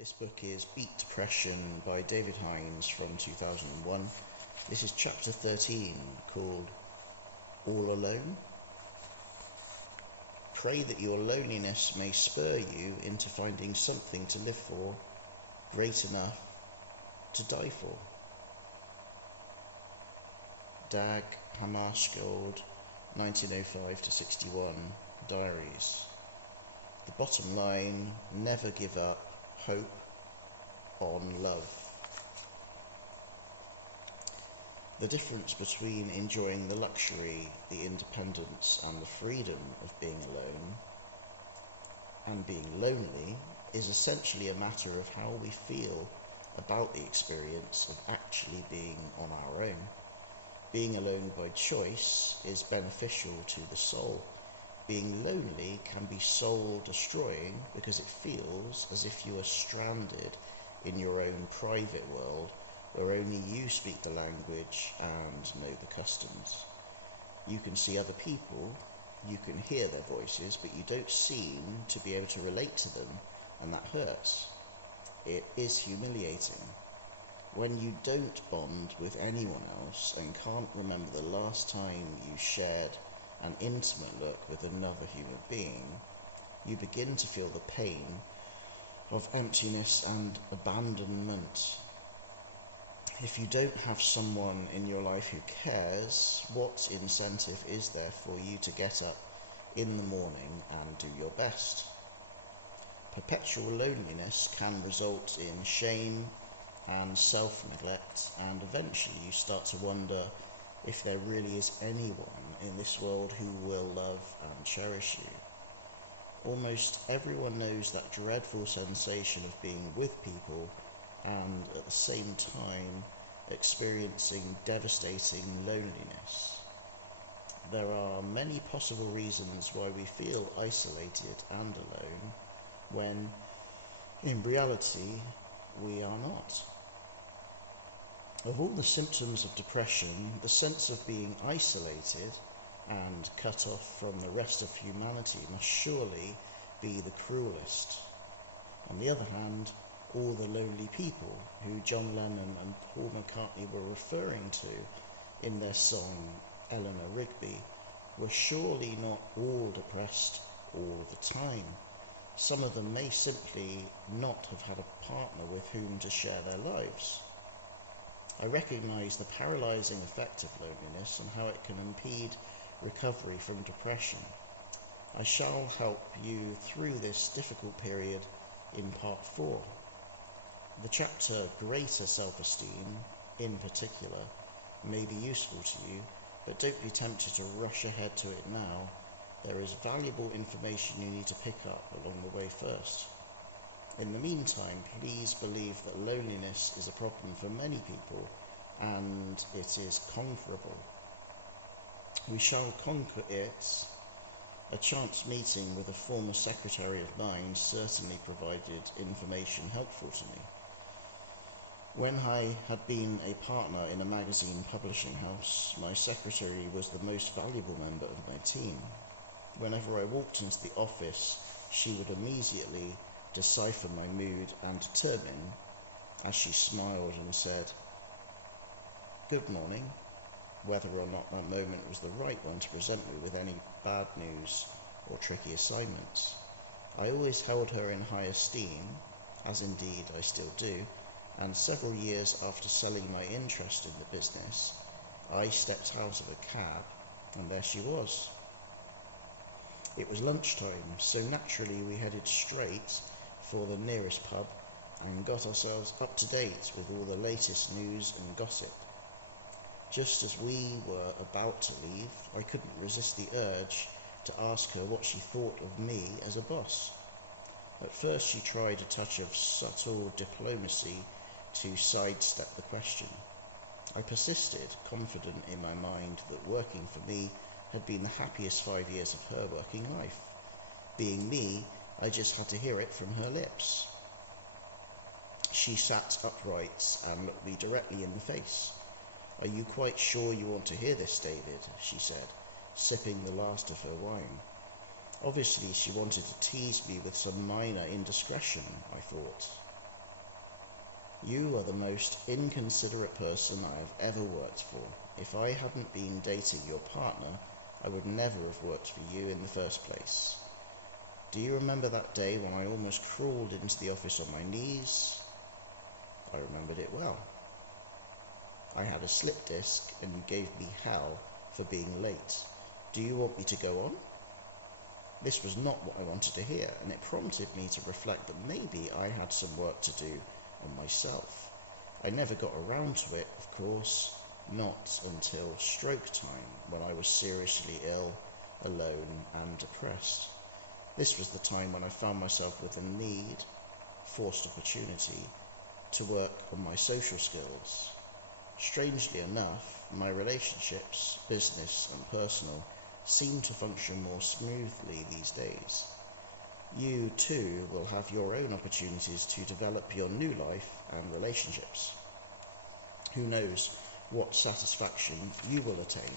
This book is Beat Depression by David Hinds from 2001. This is chapter 13 called All Alone. Pray that your loneliness may spur you into finding something to live for, great enough to die for. Dag Hammarskjöld, 1905-61, Diaries. The bottom line, never give up hope on love. The difference between enjoying the luxury, the independence and the freedom of being alone and being lonely is essentially a matter of how we feel about the experience of actually being on our own. Being alone by choice is beneficial to the soul. Being lonely can be soul-destroying because it feels as if you are stranded in your own private world where only you speak the language and know the customs. You can see other people, you can hear their voices, but you don't seem to be able to relate to them, and that hurts. It is humiliating. When you don't bond with anyone else and can't remember the last time you shared an intimate look with another human being, you begin to feel the pain of emptiness and abandonment. If you don't have someone in your life who cares, what incentive is there for you to get up in the morning and do your best? Perpetual loneliness can result in shame and self-neglect, and eventually you start to wonder if there really is anyone in this world who will love and cherish you. Almost everyone knows that dreadful sensation of being with people and at the same time experiencing devastating loneliness. There are many possible reasons why we feel isolated and alone when in reality we are not. Of all the symptoms of depression, the sense of being isolated and cut off from the rest of humanity must surely be the cruelest. On the other hand, all the lonely people who John Lennon and Paul McCartney were referring to in their song Eleanor Rigby were surely not all depressed all the time. Some of them may simply not have had a partner with whom to share their lives. I recognise the paralysing effect of loneliness and how it can impede recovery from depression. I shall help you through this difficult period in part 4. The chapter Greater Self-Esteem, in particular, may be useful to you, but don't be tempted to rush ahead to it now. There is valuable information you need to pick up along the way first. In the meantime, please believe that loneliness is a problem for many people, and it is conquerable. We shall conquer it. A chance meeting with a former secretary of mine certainly provided information helpful to me. When I had been a partner in a magazine publishing house, my secretary was the most valuable member of my team. Whenever I walked into the office, she would immediately decipher my mood and determine, as she smiled and said, "Good morning," whether or not that moment was the right one to present me with any bad news or tricky assignments. I always held her in high esteem, as indeed I still do, and several years after selling my interest in the business, I stepped out of a cab and there she was. It was lunchtime, so naturally we headed straight for the nearest pub and got ourselves up to date with all the latest news and gossip. Just as we were about to leave, I couldn't resist the urge to ask her what she thought of me as a boss. At first she tried a touch of subtle diplomacy to sidestep the question. I persisted, confident in my mind that working for me had been the happiest 5 years of her working life. Being me, I just had to hear it from her lips. She sat upright and looked me directly in the face. "Are you quite sure you want to hear this, David?" she said, sipping the last of her wine. Obviously she wanted to tease me with some minor indiscretion, I thought. You are the most inconsiderate person I have ever worked for. If I hadn't been dating your partner, I would never have worked for you in the first place. Do you remember that day when I almost crawled into the office on my knees? I remembered it well. I had a slip disc and you gave me hell for being late. Do you want me to go on? This was not what I wanted to hear, and it prompted me to reflect that maybe I had some work to do on myself. I never got around to it, of course, not until stroke time, when I was seriously ill, alone, and depressed. This was the time when I found myself with a need, forced opportunity, to work on my social skills. Strangely enough, my relationships, business and personal, seem to function more smoothly these days. You too will have your own opportunities to develop your new life and relationships. Who knows what satisfaction you will attain